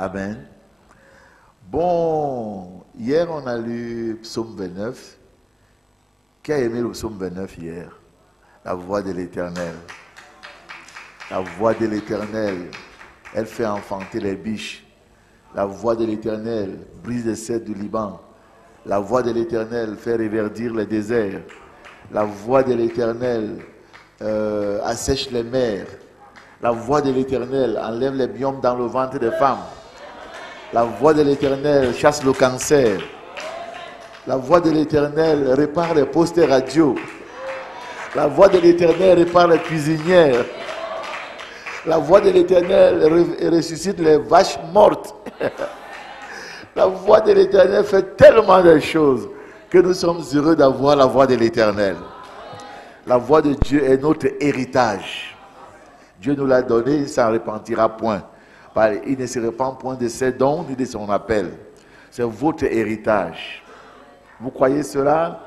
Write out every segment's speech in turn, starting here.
Amen. Bon, hier on a lu Psaume 29. Qui a aimé le Psaume 29 hier? La voix de l'Éternel. La voix de l'Éternel, elle fait enfanter les biches. La voix de l'Éternel brise les cèdres du Liban. La voix de l'Éternel fait réverdir les déserts. La voix de l'Éternel assèche les mers. La voix de l'Éternel enlève les biomes dans le ventre des femmes. La voix de l'Éternel chasse le cancer. La voix de l'Éternel répare les postes radio. La voix de l'Éternel répare les cuisinières. La voix de l'Éternel ressuscite les vaches mortes. La voix de l'Éternel fait tellement de choses que nous sommes heureux d'avoir la voix de l'Éternel. La voix de Dieu est notre héritage. Dieu nous l'a donné, il ne s'en repentira point. Il ne se repent point de ses dons ni de son appel. C'est votre héritage. Vous croyez cela?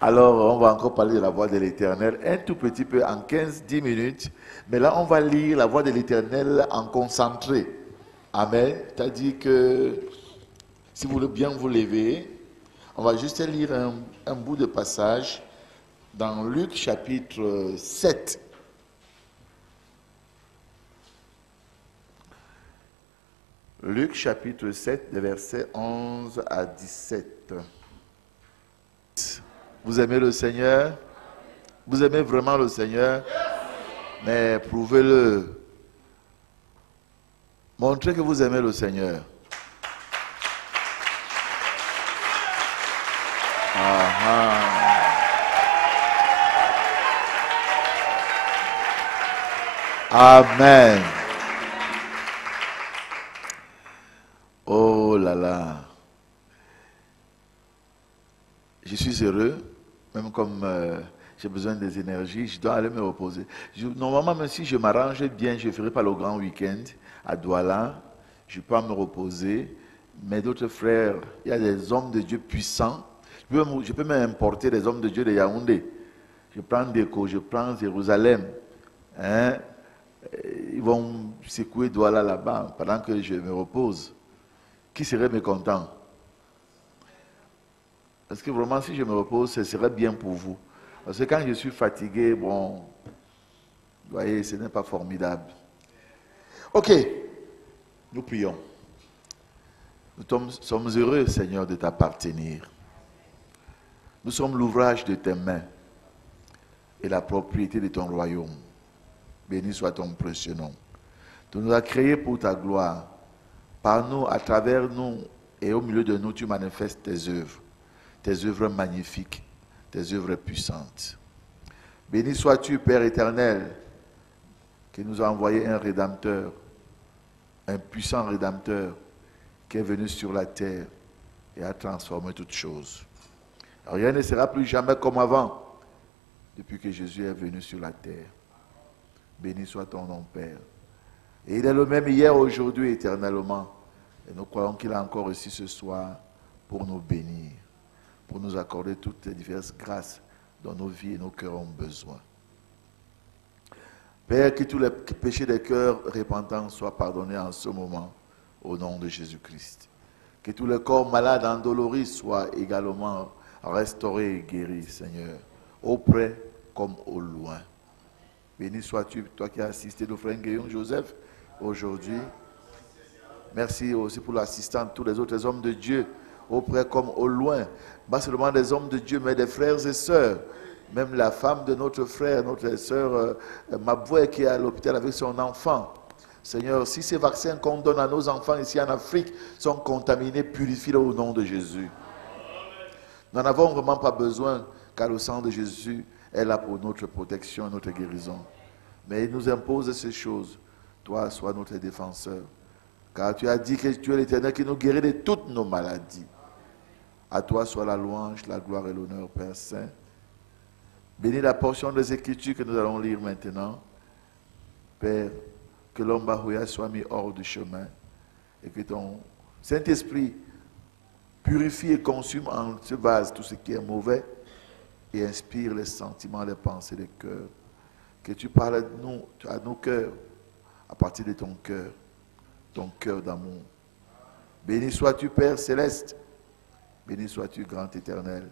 Alors, on va encore parler de la voix de l'Éternel un tout petit peu, en 15-10 minutes. Mais là, on va lire la voix de l'Éternel en concentré. Amen. C'est-à-dire que, si vous voulez bien vous lever, on va juste lire un bout de passage dans Luc chapitre 7. Luc chapitre 7, des versets 11 à 17. Vous aimez le Seigneur? Vous aimez vraiment le Seigneur? Mais prouvez-le. Montrez que vous aimez le Seigneur. Amen. Oh là là. Je suis heureux, même comme j'ai besoin des énergies, je dois aller me reposer. Normalement, même si je m'arrange bien, je ne ferai pas le grand week-end à Douala. Je peux me reposer. Mais d'autres frères, il y a des hommes de Dieu puissants. Je peux même importer des hommes de Dieu de Yaoundé. Je prends Déco, je prends Jérusalem. Hein? Ils vont secouer Douala là-bas pendant que je me repose. Qui serait mécontent? Parce que vraiment, si je me repose, ce serait bien pour vous. Parce que quand je suis fatigué, bon, vous voyez, ce n'est pas formidable. Ok, nous prions. Nous sommes heureux, Seigneur, de t'appartenir. Nous sommes l'ouvrage de tes mains et la propriété de ton royaume. Béni soit ton précieux nom. Tu nous as créés pour ta gloire. Par nous, à travers nous et au milieu de nous, tu manifestes tes œuvres magnifiques, tes œuvres puissantes. Béni sois-tu, Père éternel, qui nous a envoyé un Rédempteur, un puissant Rédempteur, qui est venu sur la terre et a transformé toutes choses. Rien ne sera plus jamais comme avant, depuis que Jésus est venu sur la terre. Béni soit ton nom, Père. Et il est le même hier, aujourd'hui, éternellement. Et nous croyons qu'il a encore ici ce soir pour nous bénir, pour nous accorder toutes les diverses grâces dont nos vies et nos cœurs ont besoin. Père, que tous les péchés des cœurs repentants soient pardonnés en ce moment, au nom de Jésus-Christ. Que tous les corps malades, endoloris soient également restaurés et guéris, Seigneur, auprès comme au loin. Béni sois-tu, toi qui as assisté nos frères Guillaume Joseph aujourd'hui. Merci aussi pour l'assistance de tous les autres hommes de Dieu, auprès comme au loin. Pas seulement des hommes de Dieu, mais des frères et sœurs. Même la femme de notre frère, notre sœur Maboué, qui est à l'hôpital avec son enfant. Seigneur, si ces vaccins qu'on donne à nos enfants ici en Afrique sont contaminés, purifie-les au nom de Jésus. Nous n'en avons vraiment pas besoin, car le sang de Jésus est là pour notre protection et notre guérison. Mais il nous impose ces choses. Toi, sois notre défenseur. Car tu as dit que tu es l'Éternel qui nous guérit de toutes nos maladies. À toi soit la louange, la gloire et l'honneur, Père Saint. Bénis la portion des Écritures que nous allons lire maintenant. Père, que l'homme Bahouya soit mis hors du chemin et que ton Saint-Esprit purifie et consume en ce vase tout ce qui est mauvais et inspire les sentiments, les pensées, les cœurs. Que tu parles à nos cœurs à partir de ton cœur. ton cœur d'amour. Béni sois-tu, Père céleste. Béni sois-tu, grand éternel,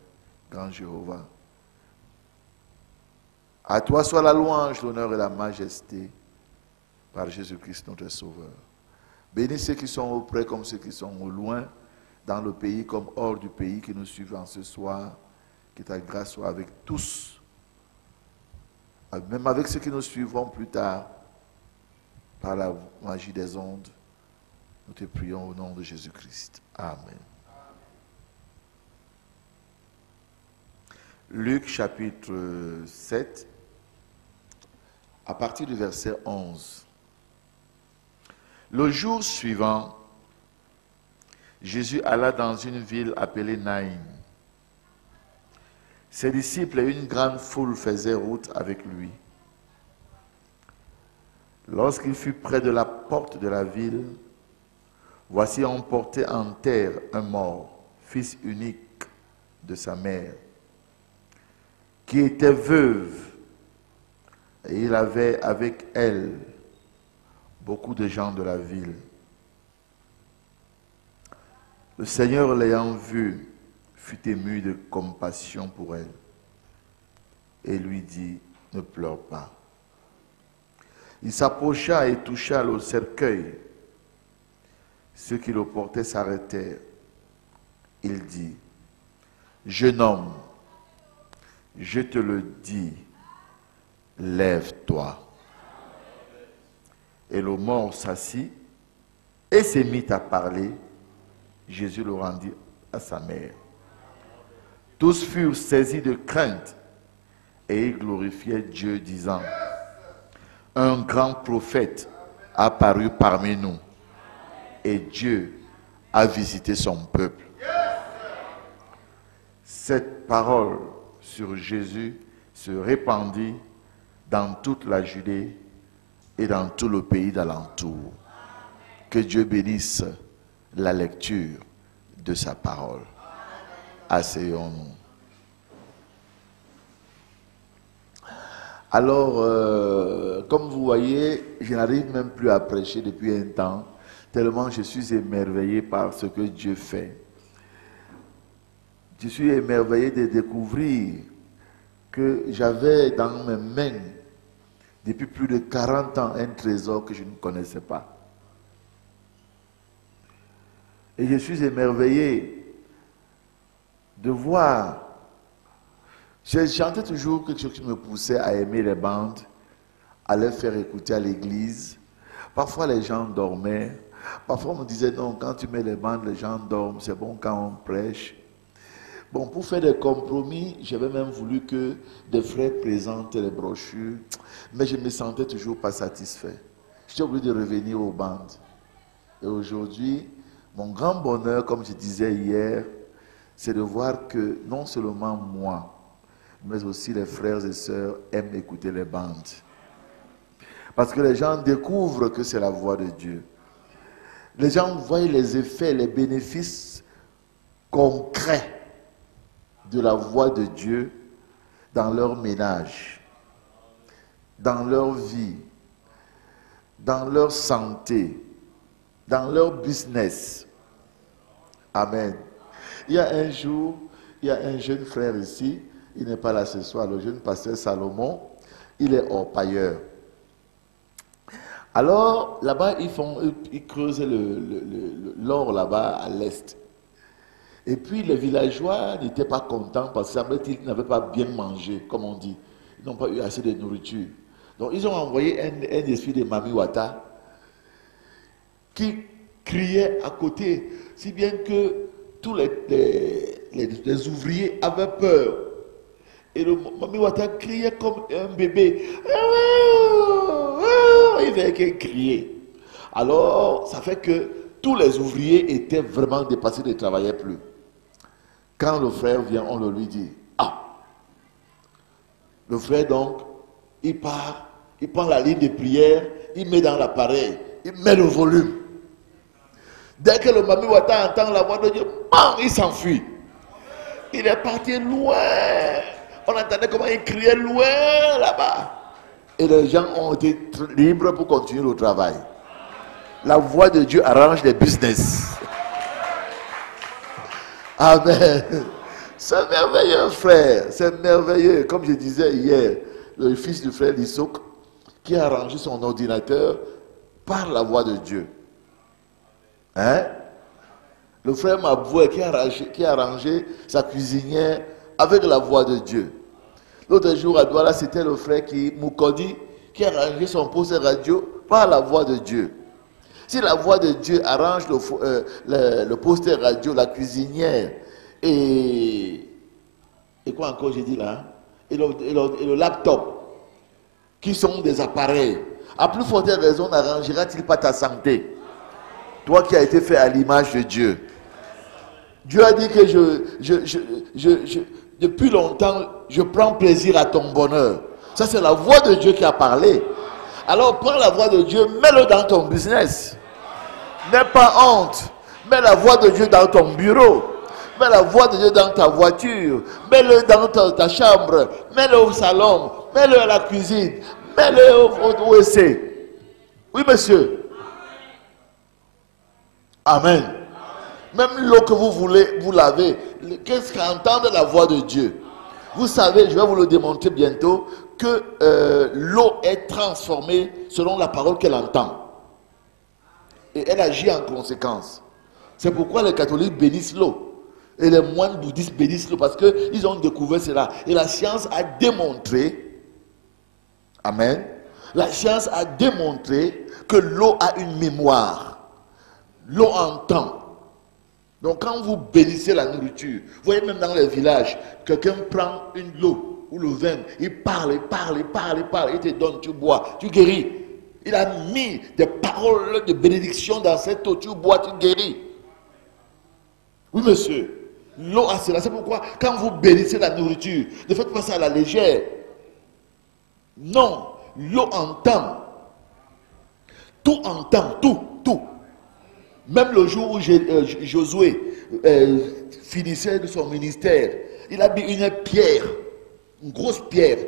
grand Jéhovah. À toi soit la louange, l'honneur et la majesté par Jésus-Christ notre Sauveur. Bénis ceux qui sont auprès comme ceux qui sont au loin, dans le pays comme hors du pays, qui nous suivent en ce soir. Que ta grâce soit avec tous, même avec ceux qui nous suivront plus tard par la magie des ondes. Nous te prions au nom de Jésus-Christ. Amen. Luc chapitre 7, à partir du verset 11. Le jour suivant, Jésus alla dans une ville appelée Naïm. Ses disciples et une grande foule faisaient route avec lui. Lorsqu'il fut près de la porte de la ville, voici on portait en terre un mort, fils unique de sa mère, qui était veuve, et il avait avec elle beaucoup de gens de la ville. Le Seigneur l'ayant vue, fut ému de compassion pour elle et lui dit, ne pleure pas. Il s'approcha et toucha le cercueil. Ceux qui le portaient s'arrêtèrent. Il dit, jeune homme, je te le dis, lève-toi. Et le mort s'assit et se mit à parler. Jésus le rendit à sa mère. Tous furent saisis de crainte et ils glorifiaient Dieu, disant, un grand prophète a paru parmi nous et Dieu a visité son peuple. Cette parole sur Jésus se répandit dans toute la Judée et dans tout le pays d'alentour. Que Dieu bénisse la lecture de sa parole. Asseyons-nous. Alors, comme vous voyez, je n'arrive même plus à prêcher depuis un temps, tellement je suis émerveillé par ce que Dieu fait. Je suis émerveillé de découvrir que j'avais dans mes mains, depuis plus de 40 ans, un trésor que je ne connaissais pas. Et je suis émerveillé de voir. J'ai chanté toujours quelque chose qui me poussait à aimer les bandes, à les faire écouter à l'église. Parfois les gens dormaient. Parfois on me disait non, quand tu mets les bandes, les gens dorment, c'est bon quand on prêche. Bon, pour faire des compromis, j'avais même voulu que des frères présentent les brochures, mais je ne me sentais toujours pas satisfait. J'étais obligé de revenir aux bandes. Et aujourd'hui, mon grand bonheur, comme je disais hier, c'est de voir que non seulement moi, mais aussi les frères et sœurs aiment écouter les bandes. Parce que les gens découvrent que c'est la voix de Dieu. Les gens voient les effets, les bénéfices concrets de la voix de Dieu dans leur ménage, dans leur vie, dans leur santé, dans leur business. Amen. Il y a un jour, il y a un jeune frère ici, il n'est pas là ce soir, le jeune pasteur Salomon, il est orpailleur. Alors, là-bas, ils creusent l'or là-bas à l'est. Et puis, les villageois n'étaient pas contents parce qu'ils n'avaient pas bien mangé, comme on dit. Ils n'ont pas eu assez de nourriture. Donc, ils ont envoyé un esprit de Mami Wata qui criait à côté, si bien que tous les ouvriers avaient peur. Et le Mami Wata criait comme un bébé. Il faisait qu'il criait. Alors, ça fait que tous les ouvriers étaient vraiment dépassés, ils ne travaillaient plus. Quand le frère vient, on le lui dit. Ah! Le frère donc, il part, il prend la ligne de prière, il met dans l'appareil, il met le volume. Dès que le Mami Wata entend la voix de Dieu, bam, il s'enfuit. Il est parti loin. On entendait comment il criait loin là-bas. Et les gens ont été libres pour continuer le travail. La voix de Dieu arrange les business. Amen. C'est merveilleux, frère. C'est merveilleux. Comme je disais hier, le fils du frère Lissok, qui a arrangé son ordinateur par la voix de Dieu. Hein? Le frère Maboué qui a arrangé sa cuisinière avec la voix de Dieu. L'autre jour à Douala, c'était le frère Moukodi qui a arrangé son poste radio par la voix de Dieu. Si la voix de Dieu arrange le poster radio, la cuisinière et quoi encore j'ai dit là, et le laptop, qui sont des appareils, à plus forte raison n'arrangera-t-il pas ta santé? Toi qui as été fait à l'image de Dieu. Dieu a dit que depuis longtemps, je prends plaisir à ton bonheur. Ça, c'est la voix de Dieu qui a parlé. Alors, prends la voix de Dieu, mets-le dans ton business. N'aie pas honte. Mets la voix de Dieu dans ton bureau. Mets la voix de Dieu dans ta voiture. Mets-le dans ta chambre. Mets-le au salon. Mets-le à la cuisine. Mets-le au WC. Oui, monsieur. Amen. Même l'eau que vous voulez, vous lavez. Qu'est-ce qu'entendre la voix de Dieu? Vous savez, je vais vous le démontrer bientôt, que l'eau est transformée selon la parole qu'elle entend. Et elle agit en conséquence. C'est pourquoi les catholiques bénissent l'eau. Et les moines bouddhistes bénissent l'eau parce qu'ils ont découvert cela. Et la science a démontré, amen, la science a démontré que l'eau a une mémoire. L'eau entend. Donc quand vous bénissez la nourriture, vous voyez même dans les villages, quelqu'un prend une eau ou le vin, il parle, il te donne, tu bois, tu guéris. Il a mis des paroles de bénédiction dans cette eau, tu bois, tu guéris. Oui, monsieur, l'eau a cela. C'est pourquoi quand vous bénissez la nourriture, ne faites pas ça à la légère. Non, l'eau entend. Tout entend, tout. Même le jour où Josué finissait de son ministère, il a mis une pierre, une grosse pierre.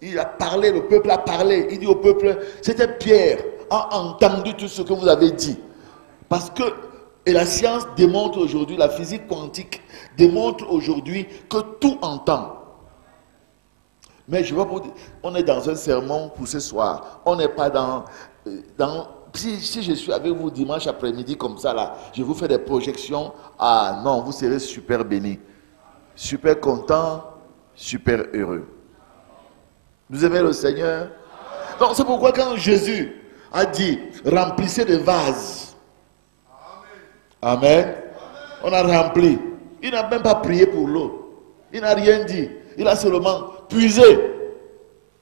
Il a parlé, le peuple a parlé. Il dit au peuple, cette pierre a entendu tout ce que vous avez dit. Parce que, et la science démontre aujourd'hui, la physique quantique démontre aujourd'hui que tout entend. Mais je vais vous dire, on est dans un sermon pour ce soir. On n'est pas dans si je suis avec vous dimanche après-midi comme ça là, je vous fais des projections. Ah non, vous serez super bénis, super contents, super heureux. Vous aimez le Seigneur? Donc c'est pourquoi quand Jésus a dit remplissez les vases. Amen. On a rempli. Il n'a même pas prié pour l'eau. Il n'a rien dit. Il a seulement puisé.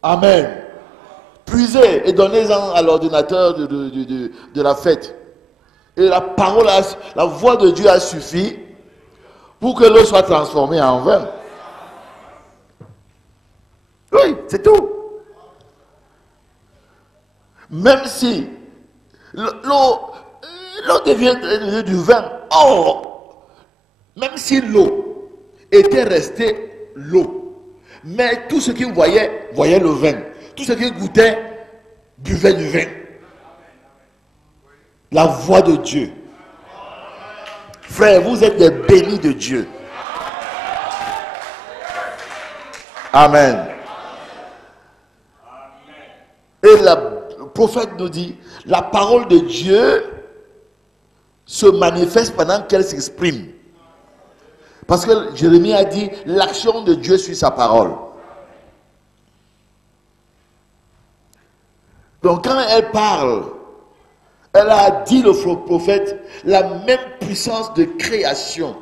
Amen. Puisez et donnez-en à l'ordinateur de la fête. Et la parole, la voix de Dieu a suffi pour que l'eau soit transformée en vin. Oui, c'est tout. Même si l'eau devient du vin, même si l'eau était restée l'eau, mais tout ce qu'ils voyaient le vin. Tout ce qui goûtait, buvait du vin. La voix de Dieu. Frère, vous êtes des bénis de Dieu. Amen. Et le prophète nous dit, la parole de Dieu se manifeste pendant qu'elle s'exprime. Parce que Jérémie a dit, l'action de Dieu suit sa parole. Donc quand elle parle, elle a dit le prophète la même puissance de création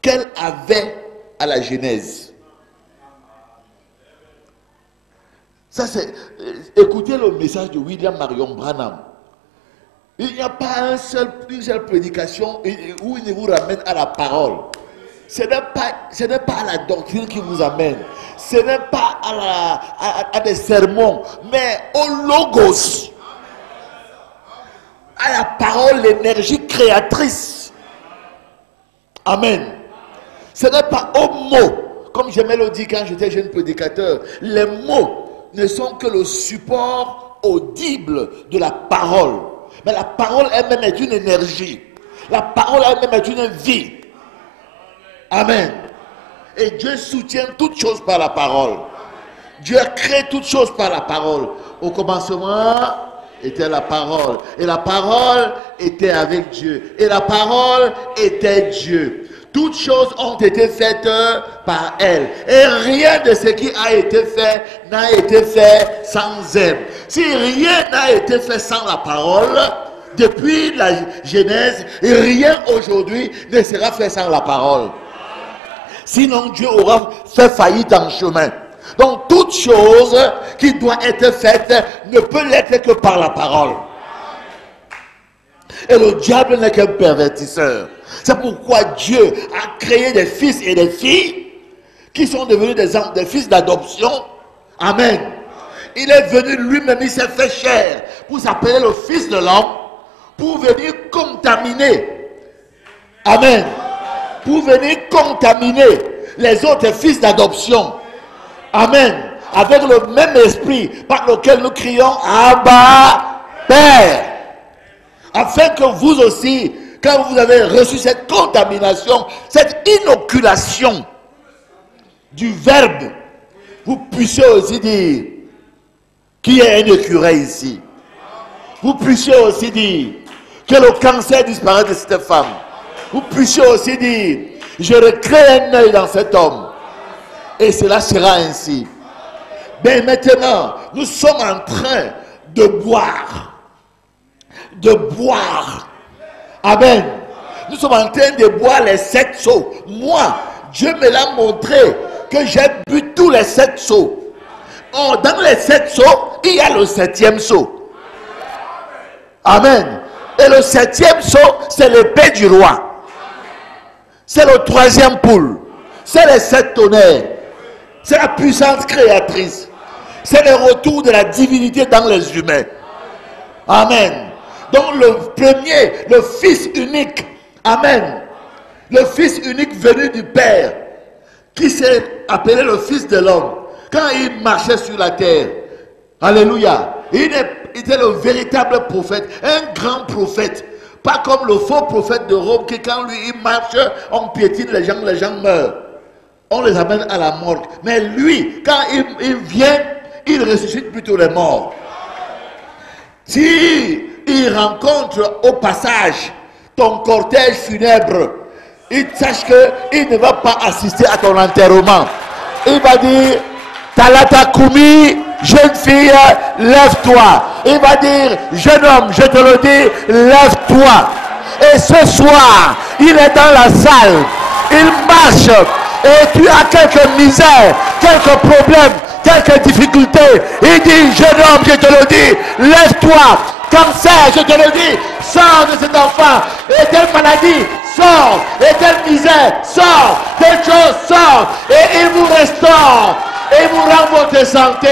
qu'elle avait à la Genèse. Ça c'est, écoutez le message de William Marion Branham. Il n'y a pas une seule prédication où il ne vous ramène à la parole. Ce n'est pas à la doctrine qui vous amène. Ce n'est pas à des sermons, mais au logos. À la parole, l'énergie créatrice. Amen. Ce n'est pas aux mots. Comme j'aimais le dire quand j'étais jeune prédicateur, les mots ne sont que le support audible de la parole. Mais la parole elle-même est une énergie. La parole elle-même est une vie. Amen. Et Dieu soutient toutes choses par la parole. Dieu crée toutes choses par la parole. Au commencement était la parole. Et la parole était avec Dieu. Et la parole était Dieu. Toutes choses ont été faites par elle. Et rien de ce qui a été fait n'a été fait sans elle. Si rien n'a été fait sans la parole, depuis la Genèse, rien aujourd'hui ne sera fait sans la parole. Sinon, Dieu aura fait faillite en chemin. Donc, toute chose qui doit être faite ne peut l'être que par la parole. Et le diable n'est qu'un pervertisseur. C'est pourquoi Dieu a créé des fils et des filles qui sont devenus des fils d'adoption. Amen. Il est venu lui-même, il s'est fait chair pour s'appeler le Fils de l'homme, pour venir contaminer. Amen. Pour venir contaminer les autres fils d'adoption. Amen. Avec le même esprit par lequel nous crions Abba, Père. Afin que vous aussi, quand vous avez reçu cette contamination, cette inoculation du Verbe, vous puissiez aussi dire qu'il y a un écureuil ici. Vous puissiez aussi dire que le cancer disparaît de cette femme. Vous puissiez aussi dire, je recrée un œil dans cet homme. Et cela sera ainsi. Mais maintenant, nous sommes en train de boire. De boire. Amen. Nous sommes en train de boire les 7 seaux. Moi, Dieu me l'a montré que j'ai bu tous les 7 seaux. Or, dans les 7 seaux, il y a le 7e seau. Amen. Et le 7e seau, c'est l'épée du roi. C'est le 3e poule. C'est les 7 tonnerres. C'est la puissance créatrice. C'est le retour de la divinité dans les humains. Amen. Donc le premier, le Fils unique. Amen. Le Fils unique venu du Père, qui s'est appelé le Fils de l'homme. Quand il marchait sur la terre, alléluia, il était le véritable prophète, un grand prophète. Pas comme le faux prophète de Rome qui quand lui il marche, on piétine les gens meurent. On les amène à la mort. Mais lui, quand il vient, il ressuscite plutôt les morts. Si il rencontre au passage ton cortège funèbre, il sache qu'il ne va pas assister à ton enterrement. Il va dire, Talata Koumi, jeune fille, lève-toi. Il va dire, jeune homme, je te le dis, lève-toi. Et ce soir, il est dans la salle, il marche, et tu as quelques misères, quelques problèmes, quelques difficultés. Il dit, jeune homme, je te le dis, lève-toi. Cancer, je te le dis, sors de cet enfant. Et telle maladie, sors. Et telle misère, sors. Telle chose, sors. Et il vous restaure. Et il vous rend votre santé.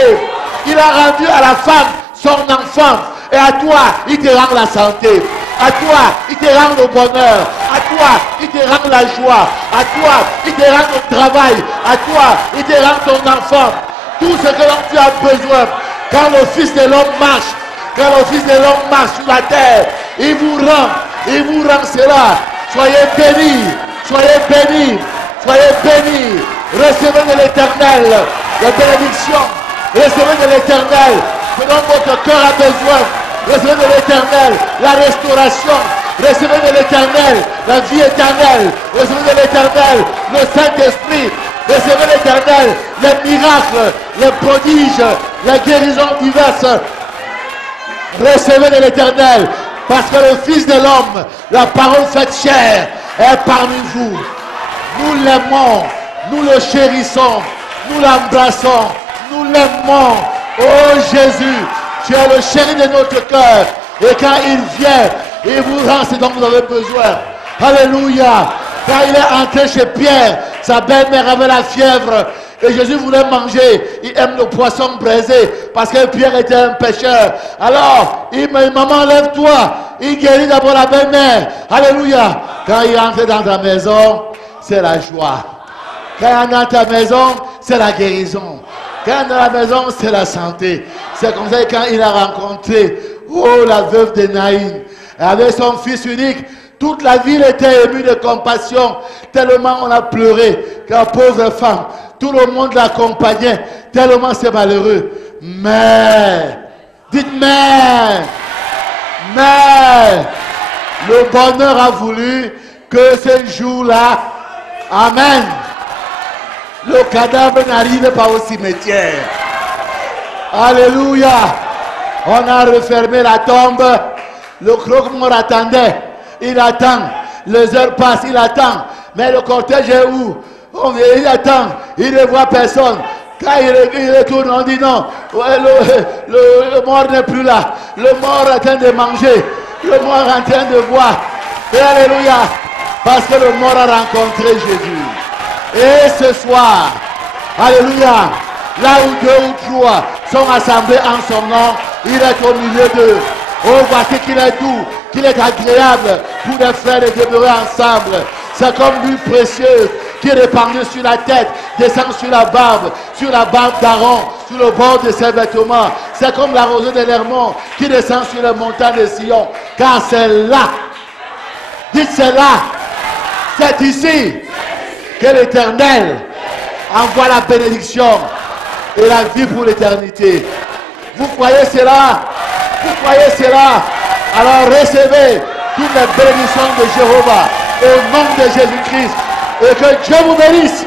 Il a rendu à la femme son enfant. Et à toi, il te rend la santé. À toi, il te rend le bonheur. À toi, il te rend la joie. À toi, il te rend le travail. À toi, il te rend ton enfant. Tout ce que tu as besoin. Quand le Fils de l'homme marche, quand le Fils de l'homme marche sur la terre, il vous rend cela. Soyez bénis, soyez bénis, soyez bénis. Recevez de l'Éternel la bénédiction. Recevez de l'Éternel ce dont votre cœur a besoin. Recevez de l'Éternel la restauration. Recevez de l'Éternel la vie éternelle. Recevez de l'Éternel le Saint-Esprit. Recevez de l'Éternel les miracles, les prodiges, les guérisons diverses. Recevez de l'Éternel, parce que le Fils de l'homme, la parole faite chair, est parmi vous. Nous l'aimons, nous le chérissons, nous l'embrassons, nous l'aimons. Oh Jésus, tu es le chéri de notre cœur. Et quand il vient, il vous rend ce dont vous avez besoin. Alléluia. Quand il est entré chez Pierre, sa belle-mère avait la fièvre. Et Jésus voulait manger. Il aime le poisson braisé parce que Pierre était un pécheur. Alors, il me dit, maman, lève-toi. Il guérit d'abord la belle-mère. Alléluia. Quand il entre dans ta maison, c'est la joie. Quand il entre dans ta maison, c'est la guérison. Quand il est dans la maison, c'est la santé. C'est comme ça que quand il a rencontré Oh, la veuve de Naïm, avec son fils unique, toute la ville était émue de compassion, tellement on a pleuré, la pauvre femme, tout le monde l'accompagnait, tellement c'est malheureux. Mais, dites mais, le bonheur a voulu que ce jour-là, amen, le cadavre n'arrive pas au cimetière. Alléluia. On a refermé la tombe. Le croque-mort attendait. Il attend. Les heures passent, il attend. Mais le cortège est où? Il attend. Il ne voit personne. Quand il retourne, on dit non. Ouais, le mort n'est plus là. Le mort est en train de manger. Le mort est en train de boire. Et alléluia. Parce que le mort a rencontré Jésus. Et ce soir, alléluia, là où 2 ou 3 sont assemblés en son nom, il est au milieu d'eux. Oh, voici qu'il est doux, qu'il est agréable pour les frères de demeurer ensemble. C'est comme l'huile précieuse qui est répandue sur la tête, descend sur la barbe d'Aaron, sur le bord de ses vêtements. C'est comme la rosée de l'Hermon qui descend sur les montagnes de Sion. Car c'est là, dites c'est là, c'est ici que l'Éternel envoie la bénédiction et la vie pour l'éternité. Vous croyez cela? Vous croyez cela? Alors recevez toutes les bénédictions de Jéhovah au nom de Jésus-Christ et que Dieu vous bénisse.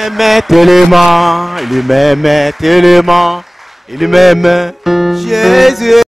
Il m'aime tellement, il m'aime tellement, il m'aime Jésus.